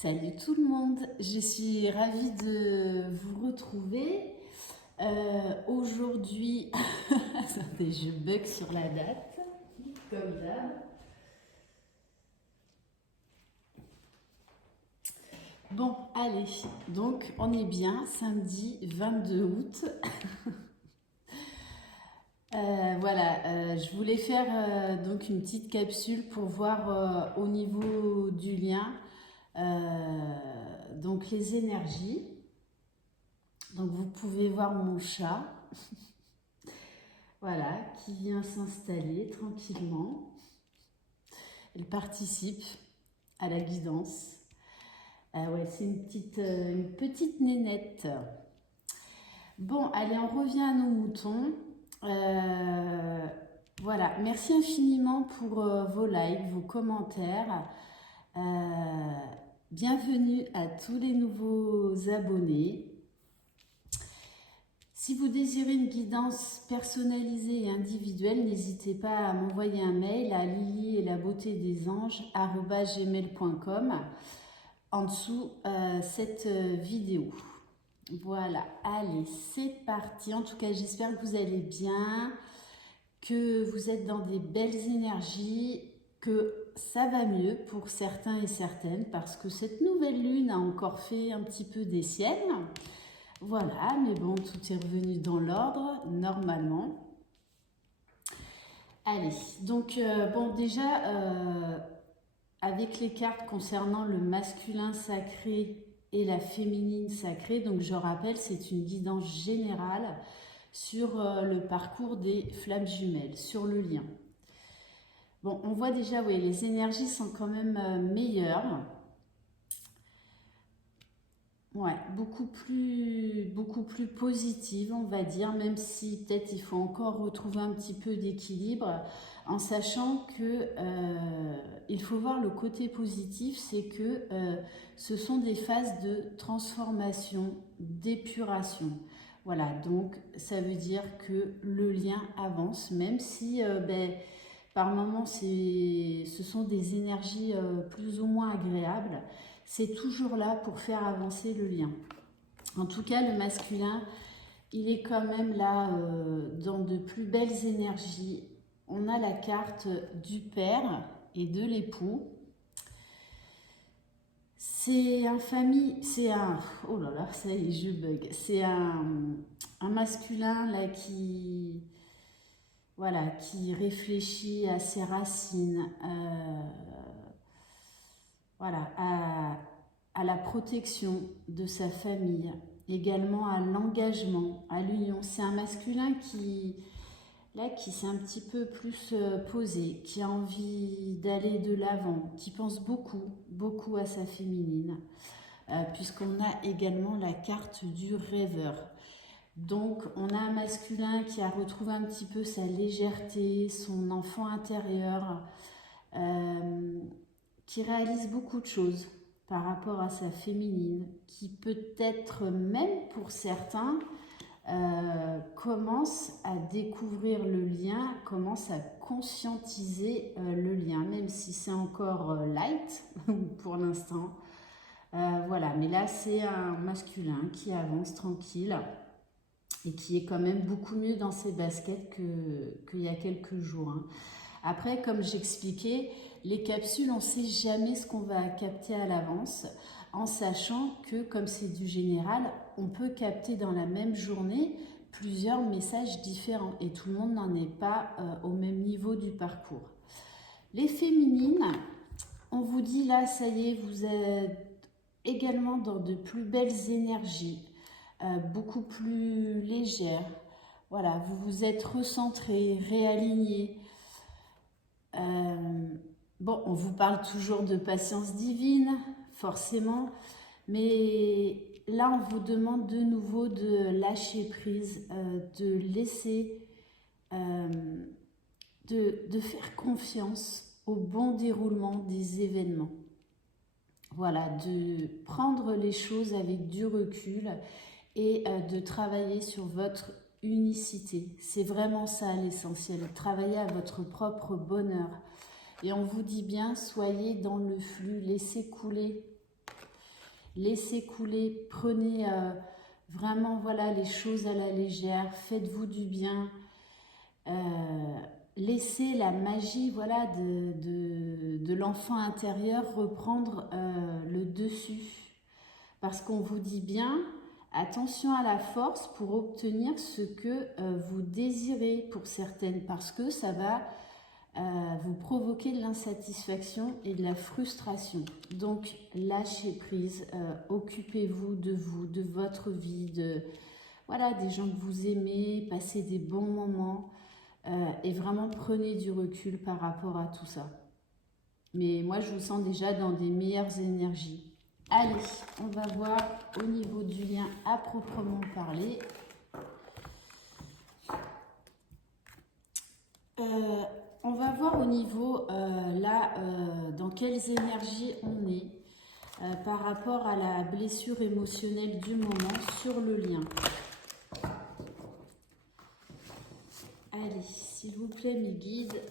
Salut tout le monde, je suis ravie de vous retrouver. Aujourd'hui, attendez, je bug sur la date, comme d'hab. Bon, allez, donc on est bien, samedi 22 août. Voilà, je voulais faire donc une petite capsule pour voir au niveau du lien donc les énergies. Donc vous pouvez voir mon chat, voilà, qui vient s'installer tranquillement. Elle participe à la guidance. Ouais, c'est une petite nénette. Bon, allez, on revient à nos moutons. Voilà, merci infiniment pour vos likes, vos commentaires. Bienvenue à tous les nouveaux abonnés. Si vous désirez une guidance personnalisée et individuelle, n'hésitez pas à m'envoyer un mail à lily-et-la-beauté-des-anges@gmail.com en dessous cette vidéo. Voilà, allez, c'est parti. En tout cas, j'espère que vous allez bien, que vous êtes dans des belles énergies, que ça va mieux pour certains et certaines parce que cette nouvelle lune a encore fait un petit peu des siennes. Voilà, mais bon, tout est revenu dans l'ordre, normalement. Allez, donc, bon, déjà, avec les cartes concernant le masculin sacré et la féminine sacrée, donc je rappelle, c'est une guidance générale sur le parcours des flammes jumelles, sur le lien. Bon, on voit déjà, oui, les énergies sont quand même meilleures. Ouais, beaucoup plus positive, on va dire, même si peut-être il faut encore retrouver un petit peu d'équilibre, en sachant que il faut voir le côté positif, c'est que ce sont des phases de transformation, d'épuration. Voilà, donc ça veut dire que le lien avance, même si par moments ce sont des énergies plus ou moins agréables. C'est toujours là pour faire avancer le lien. En tout cas, le masculin, il est quand même là dans de plus belles énergies. On a la carte du père et de l'époux. C'est oh là là, ça y est, je bug. C'est un masculin là voilà, qui réfléchit à ses racines, voilà, à la protection de sa famille, également à l'engagement, à l'union. C'est un masculin qui s'est un petit peu plus posé, qui a envie d'aller de l'avant, qui pense beaucoup à sa féminine, puisqu'on a également la carte du rêveur. Donc on a un masculin qui a retrouvé un petit peu sa légèreté, son enfant intérieur, qui réalise beaucoup de choses par rapport à sa féminine, qui peut-être même pour certains commence à découvrir le lien, commence à conscientiser le lien, même si c'est encore light pour l'instant. Voilà, mais là c'est un masculin qui avance tranquille et qui est quand même beaucoup mieux dans ses baskets qu'il y a quelques jours. Hein. Après, comme j'expliquais, les capsules, on ne sait jamais ce qu'on va capter à l'avance, en sachant que, comme c'est du général, on peut capter dans la même journée plusieurs messages différents et tout le monde n'en est pas au même niveau du parcours. Les féminines, on vous dit là, ça y est, vous êtes également dans de plus belles énergies, beaucoup plus légères. Voilà, vous vous êtes recentré, réaligné. Bon, on vous parle toujours de patience divine, forcément, mais là, on vous demande de nouveau de lâcher prise, de laisser, de faire confiance au bon déroulement des événements. Voilà, de prendre les choses avec du recul et de travailler sur votre unicité. C'est vraiment ça l'essentiel, travailler à votre propre bonheur. Et on vous dit bien, soyez dans le flux, laissez couler laissez couler, prenez vraiment voilà, les choses à la légère, faites-vous du bien. Laissez la magie voilà, de l'enfant intérieur reprendre le dessus. Parce qu'on vous dit bien, attention à la force pour obtenir ce que vous désirez pour certaines, parce que ça va vous provoquer de l'insatisfaction et de la frustration. Donc lâchez prise, occupez-vous, de votre vie, voilà, des gens que vous aimez, passez des bons moments et vraiment prenez du recul par rapport à tout ça. Mais moi je vous sens déjà dans des meilleures énergies. Allez, on va voir au niveau du lien à proprement parler. On va voir au niveau, dans quelles énergies on est par rapport à la blessure émotionnelle du moment sur le lien. Allez, s'il vous plaît, mes guides.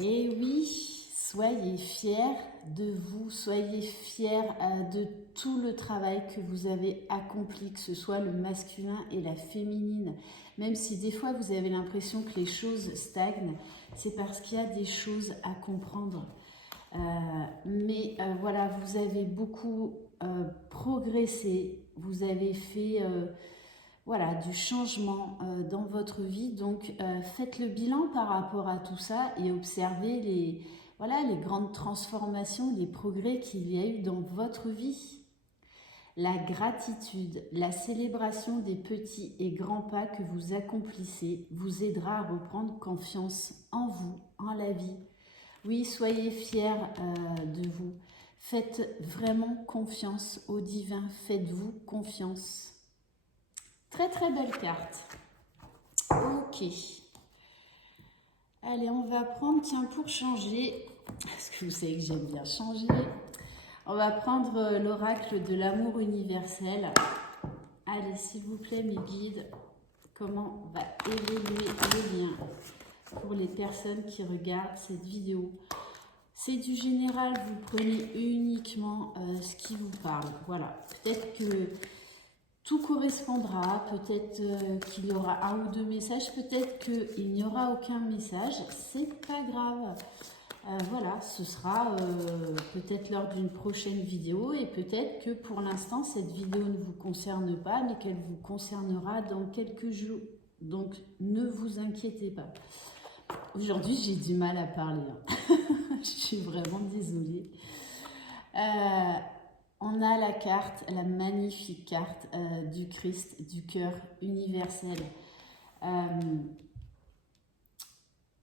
Et oui, soyez fiers de vous, soyez fiers de tout le travail que vous avez accompli, que ce soit le masculin et la féminine. Même si des fois vous avez l'impression que les choses stagnent, c'est parce qu'il y a des choses à comprendre. Mais voilà, vous avez beaucoup progressé, vous avez fait voilà, du changement dans votre vie. Donc faites le bilan par rapport à tout ça et observez voilà, les grandes transformations, les progrès qu'il y a eu dans votre vie. La gratitude, la célébration des petits et grands pas que vous accomplissez vous aidera à reprendre confiance en vous, en la vie. Oui, soyez fiers de vous. Faites vraiment confiance au divin. Faites-vous confiance. Très très belle carte. Ok. Allez, on va prendre, tiens, pour changer, parce que vous savez que j'aime bien changer, on va prendre l'oracle de l'amour universel. Allez, s'il vous plaît, mes guides, comment va évoluer le lien pour les personnes qui regardent cette vidéo. C'est du général, vous prenez uniquement ce qui vous parle. Voilà, peut-être que tout correspondra, peut-être qu'il y aura un ou deux messages, peut-être qu'il n'y aura aucun message, c'est pas grave. Voilà, ce sera peut-être lors d'une prochaine vidéo et peut-être que pour l'instant cette vidéo ne vous concerne pas, mais qu'elle vous concernera dans quelques jours. Donc ne vous inquiétez pas. Aujourd'hui j'ai du mal à parler, hein. Je suis vraiment désolée. On a la carte, la magnifique carte du Christ, du cœur universel.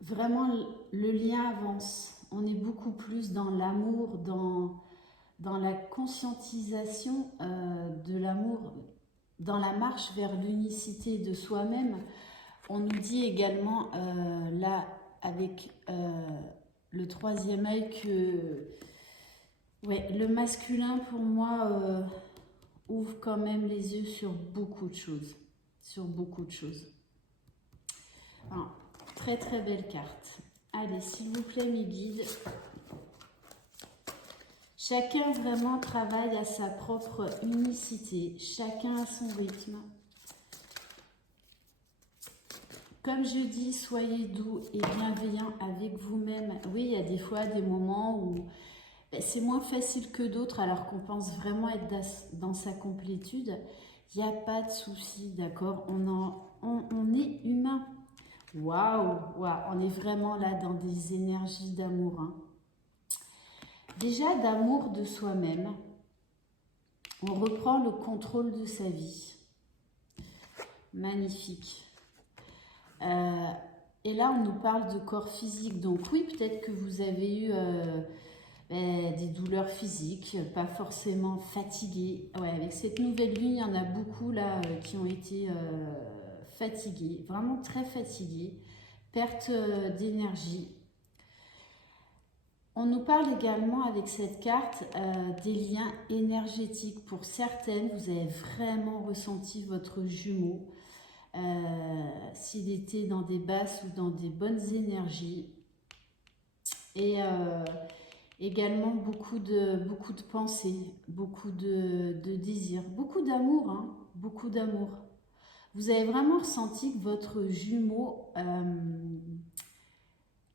Vraiment, le lien avance. On est beaucoup plus dans l'amour, dans la conscientisation de l'amour, dans la marche vers l'unicité de soi-même. On nous dit également, là, avec le troisième œil, que... ouais, le masculin, pour moi, ouvre quand même les yeux sur beaucoup de choses. Sur beaucoup de choses. Alors, très très belle carte. Allez, s'il vous plaît, mes guides. Chacun vraiment travaille à sa propre unicité. Chacun à son rythme. Comme je dis, soyez doux et bienveillants avec vous-même. Oui, il y a des fois des moments où c'est moins facile que d'autres alors qu'on pense vraiment être dans sa complétude. Il n'y a pas de souci, d'accord, on est humain. Waouh, on est vraiment là dans des énergies d'amour. Hein. Déjà d'amour de soi-même, on reprend le contrôle de sa vie. Magnifique. Et là, on nous parle de corps physique. Donc oui, peut-être que vous avez eu... des douleurs physiques, pas forcément fatiguées. Ouais, avec cette nouvelle lune, il y en a beaucoup là qui ont été fatigués, vraiment très fatigués, perte d'énergie. On nous parle également avec cette carte des liens énergétiques. Pour certaines, vous avez vraiment ressenti votre jumeau, s'il était dans des basses ou dans des bonnes énergies. Et également beaucoup de pensées, beaucoup de désirs, beaucoup d'amour, hein, beaucoup d'amour. Vous avez vraiment ressenti que votre jumeau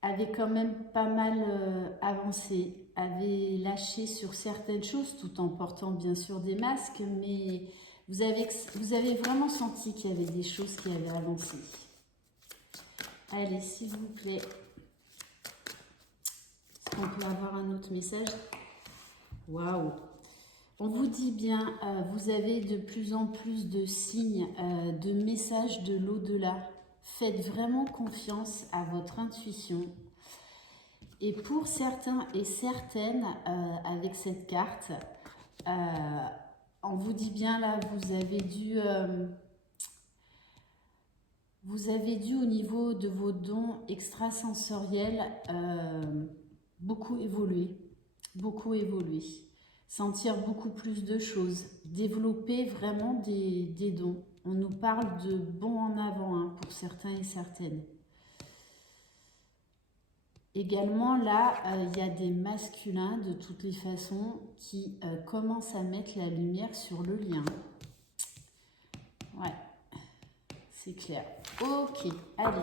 avait quand même pas mal avancé, avait lâché sur certaines choses tout en portant bien sûr des masques, mais vous avez vraiment senti qu'il y avait des choses qui avaient avancé. Allez, s'il vous plaît, est-ce qu'on peut avoir un autre message? Waouh! On vous dit bien, vous avez de plus en plus de signes, de messages de l'au-delà. Faites vraiment confiance à votre intuition. Et pour certains et certaines, avec cette carte, on vous dit bien là, vous avez dû au niveau de vos dons extrasensoriels beaucoup évoluer, sentir beaucoup plus de choses, développer vraiment des dons. On nous parle de bons en avant hein, pour certains et certaines. Également, là, il y a des masculins de toutes les façons qui commencent à mettre la lumière sur le lien. Ouais, c'est clair. Ok, allez.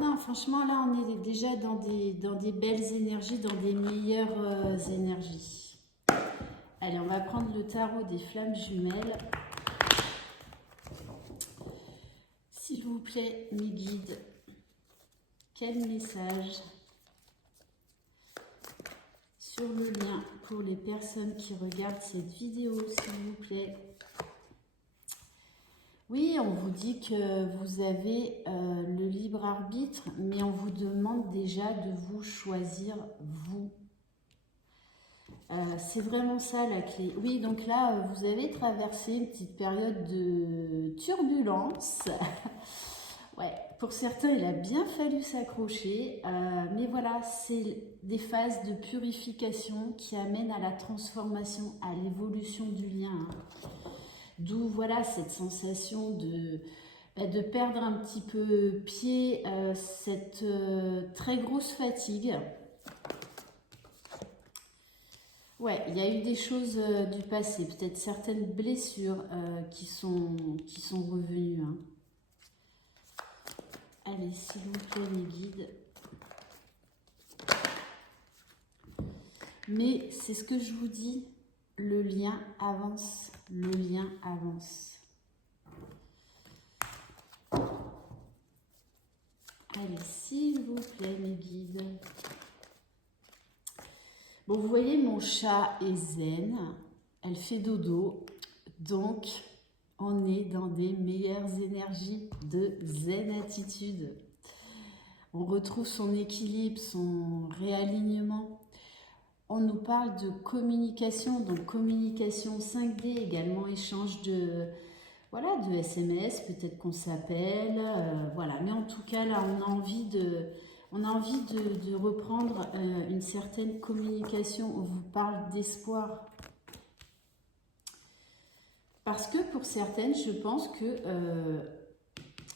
Non, franchement, là, on est déjà dans des belles énergies, dans des meilleures énergies. Allez, on va prendre le tarot des flammes jumelles. S'il vous plaît, mes guides, quel message sur le lien pour les personnes qui regardent cette vidéo, s'il vous plaît? Oui, on vous dit que vous avez le libre arbitre, mais on vous demande déjà de vous choisir vous. C'est vraiment ça la clé. Oui, donc là, vous avez traversé une petite période de turbulence. Ouais, pour certains, il a bien fallu s'accrocher, mais voilà, c'est des phases de purification qui amènent à la transformation, à l'évolution du lien. Hein. D'où voilà cette sensation de perdre un petit peu pied, cette très grosse fatigue. Ouais, il y a eu des choses du passé, peut-être certaines blessures qui sont revenues. Hein. Allez, s'il vous plaît, les guides. Mais c'est ce que je vous dis, le lien avance, le lien avance. Allez, s'il vous plaît, mes guides. Bon, vous voyez, mon chat est zen, elle fait dodo, donc on est dans des meilleures énergies de zen attitude. On retrouve son équilibre, son réalignement. On nous parle de communication, donc communication 5D, également échange de, voilà, de SMS, peut-être qu'on s'appelle, voilà. Mais en tout cas, là, on a envie de reprendre une certaine communication. On vous parle d'espoir. Parce que pour certaines, je pense que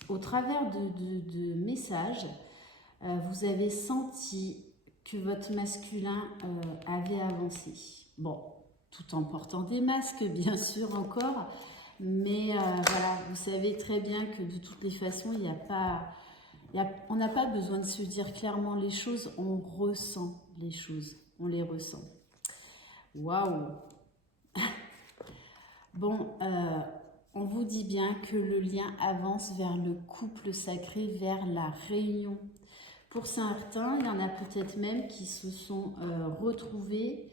au travers de messages, vous avez senti que votre masculin avait avancé. Bon, tout en portant des masques, bien sûr, encore. Mais voilà, vous savez très bien que de toutes les façons, on n'a pas besoin de se dire clairement les choses, on ressent les choses, on les ressent. Waouh! Bon, on vous dit bien que le lien avance vers le couple sacré, vers la réunion. Pour certains, il y en a peut-être même qui se sont retrouvés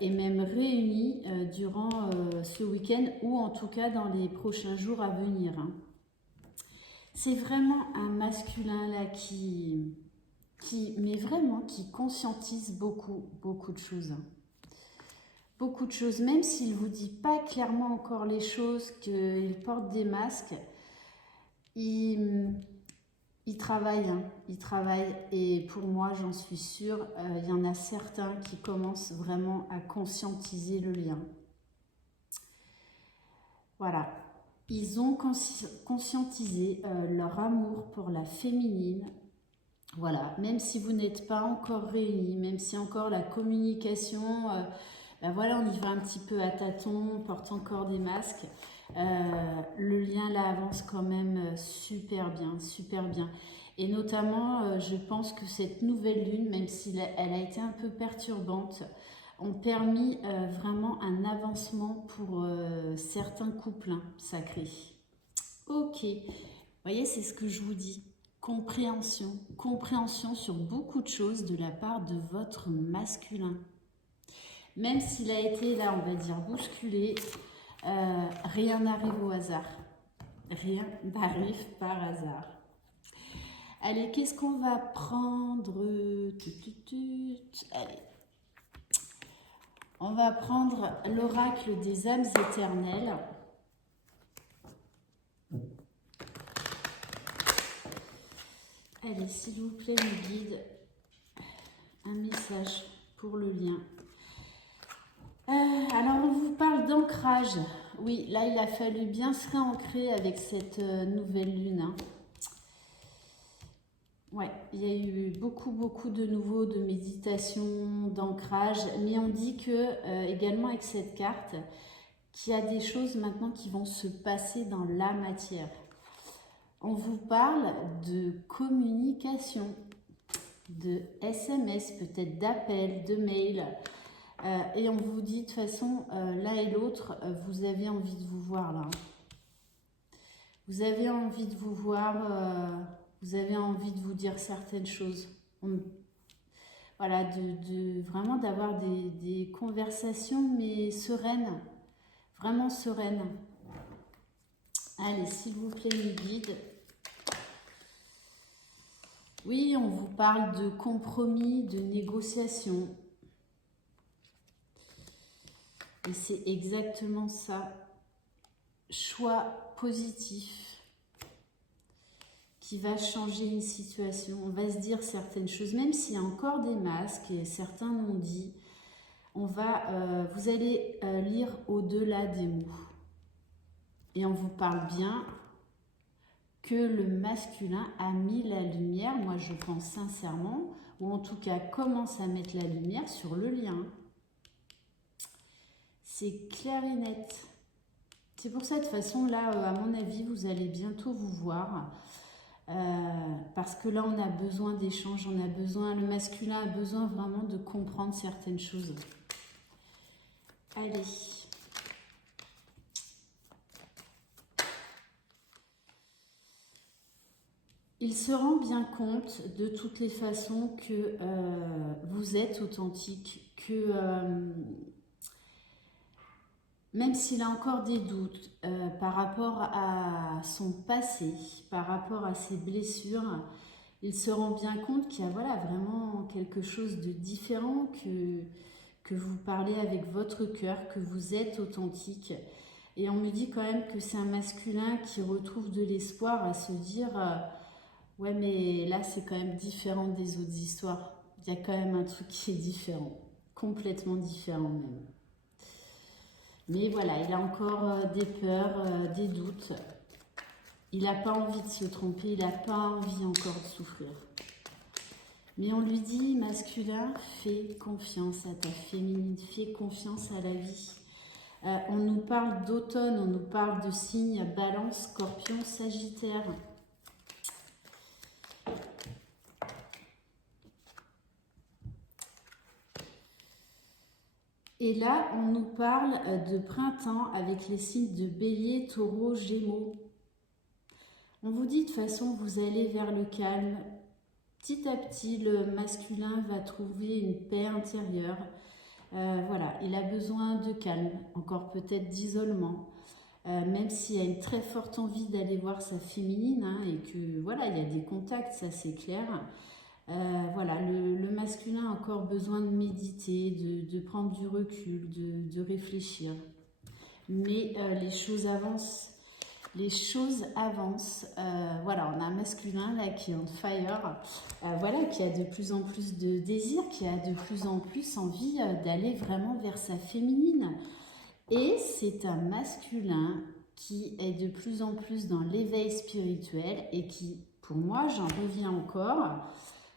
et même réunis durant ce week-end ou en tout cas dans les prochains jours à venir. Hein. C'est vraiment un masculin là mais vraiment qui conscientise beaucoup de choses. Hein. Beaucoup de choses, même s'il ne vous dit pas clairement encore les choses, qu'il porte des masques, il travaille, hein, il travaille et pour moi, j'en suis sûre, il y en a certains qui commencent vraiment à conscientiser le lien. Voilà, ils ont conscientisé leur amour pour la féminine, Voilà, même si vous n'êtes pas encore réunis, même si encore la communication, ben voilà, on y va un petit peu à tâtons, on porte encore des masques, le lien là avance quand même super bien, super bien. Et notamment, je pense que cette nouvelle lune, même si elle a été un peu perturbante, ont permis vraiment un avancement pour certains couples sacrés. Ok, vous voyez, c'est ce que je vous dis. Compréhension. Compréhension sur beaucoup de choses de la part de votre masculin. Même s'il a été, là, on va dire, bousculé, rien n'arrive au hasard. Rien n'arrive par hasard. Allez, qu'est-ce qu'on va prendre? Allez. On va prendre l'oracle des âmes éternelles. Allez, s'il vous plaît, mes guides, un message pour le lien. Alors, on vous parle d'ancrage. Oui, là, il a fallu bien se réancrer avec cette nouvelle lune. Hein. Ouais, il y a eu beaucoup de nouveaux de méditation, d'ancrage. Mais on dit que, également avec cette carte, qu'il y a des choses maintenant qui vont se passer dans la matière. On vous parle de communication, de SMS, peut-être d'appels, de mails. Et on vous dit de toute façon, l'un et l'autre, vous avez envie de vous voir là. Vous avez envie de vous voir, vous avez envie de vous dire certaines choses. Voilà, vraiment d'avoir des conversations, mais sereines, vraiment sereines. Allez, s'il vous plaît, mes guides. Oui, on vous parle de compromis, de négociation. Et c'est exactement ça. Choix positif qui va changer une situation. On va se dire certaines choses, même s'il y a encore des masques, et certains l'ont dit, vous allez lire au-delà des mots. Et on vous parle bien que le masculin a mis la lumière, moi je pense sincèrement, ou en tout cas commence à mettre la lumière sur le lien. C'est clair et net. C'est pour ça, de toute façon, là, à mon avis, vous allez bientôt vous voir. Parce que là, on a besoin d'échanges, le masculin a besoin vraiment de comprendre certaines choses. Allez. Il se rend bien compte de toutes les façons que vous êtes authentique, que même s'il a encore des doutes par rapport à son passé, par rapport à ses blessures, il se rend bien compte qu'il y a voilà, vraiment quelque chose de différent, que vous parlez avec votre cœur, que vous êtes authentique. Et on me dit quand même que c'est un masculin qui retrouve de l'espoir à se dire ouais, mais là c'est quand même différent des autres histoires. Il y a quand même un truc qui est différent, complètement différent même. Mais voilà, il a encore des peurs, des doutes. Il n'a pas envie de se tromper, il n'a pas envie encore de souffrir. Mais on lui dit, masculin, fais confiance à ta féminine, fais confiance à la vie. On nous parle d'automne, on nous parle de signes Balance, Scorpion, Sagittaire. Et là, on nous parle de printemps avec les signes de Bélier, Taureau, Gémeaux. On vous dit de toute façon, vous allez vers le calme. Petit à petit, le masculin va trouver une paix intérieure. Voilà, il a besoin de calme, encore peut-être d'isolement. Même s'il y a une très forte envie d'aller voir sa féminine hein, et que voilà, il y a des contacts, ça c'est clair. Voilà, le masculin a encore besoin de méditer, de prendre du recul, de réfléchir. Mais les choses avancent. Les choses avancent. Voilà, on a un masculin là qui est on fire. Voilà, qui a de plus en plus de désir, qui a de plus en plus envie d'aller vraiment vers sa féminine. Et c'est un masculin qui est de plus en plus dans l'éveil spirituel et qui, pour moi, j'en reviens encore,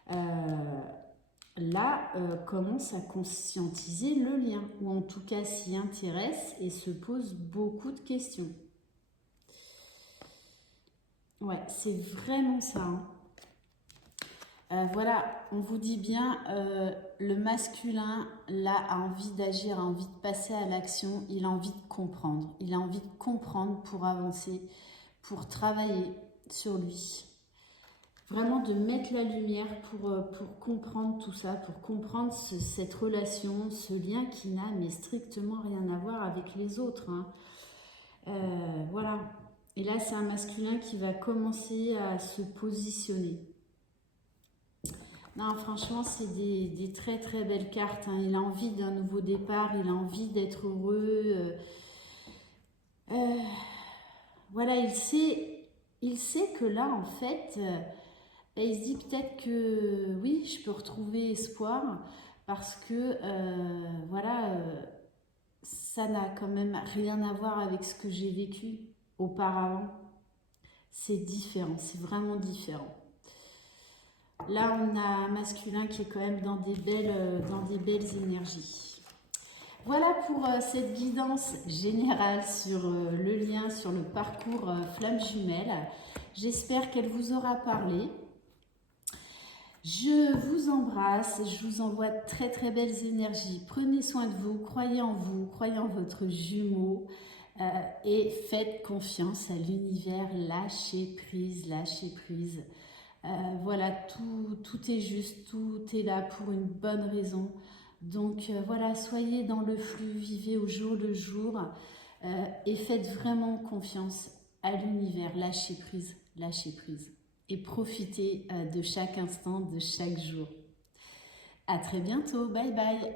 là, commence à conscientiser le lien, ou en tout cas s'y intéresse et se pose beaucoup de questions. Ouais, c'est vraiment ça. Hein. Voilà, on vous dit bien, le masculin, là, a envie d'agir, a envie de passer à l'action, il a envie de comprendre. Il a envie de comprendre pour avancer, pour travailler sur lui. Vraiment de mettre la lumière pour comprendre tout ça, pour comprendre cette relation, ce lien qui n'a mais strictement rien à voir avec les autres. Hein. Voilà. Et là, c'est un masculin qui va commencer à se positionner. Non, franchement, c'est des très très belles cartes. Hein. Il a envie d'un nouveau départ, il a envie d'être heureux. Voilà, il sait que là, en fait, il se dit peut-être que oui, je peux retrouver espoir parce que, voilà, ça n'a quand même rien à voir avec ce que j'ai vécu auparavant. C'est différent, c'est vraiment différent. Là, on a un masculin qui est quand même dans des belles énergies. Voilà pour cette guidance générale sur le lien, sur le parcours flamme jumelle. J'espère qu'elle vous aura parlé. Je vous embrasse, je vous envoie de très très belles énergies. Prenez soin de vous, croyez en votre jumeau et faites confiance à l'univers. Lâchez prise, lâchez prise. Voilà, tout est juste, tout est là pour une bonne raison. Donc voilà, soyez dans le flux, vivez au jour le jour et faites vraiment confiance à l'univers. Lâchez prise et profitez de chaque instant, de chaque jour. À très bientôt, bye bye.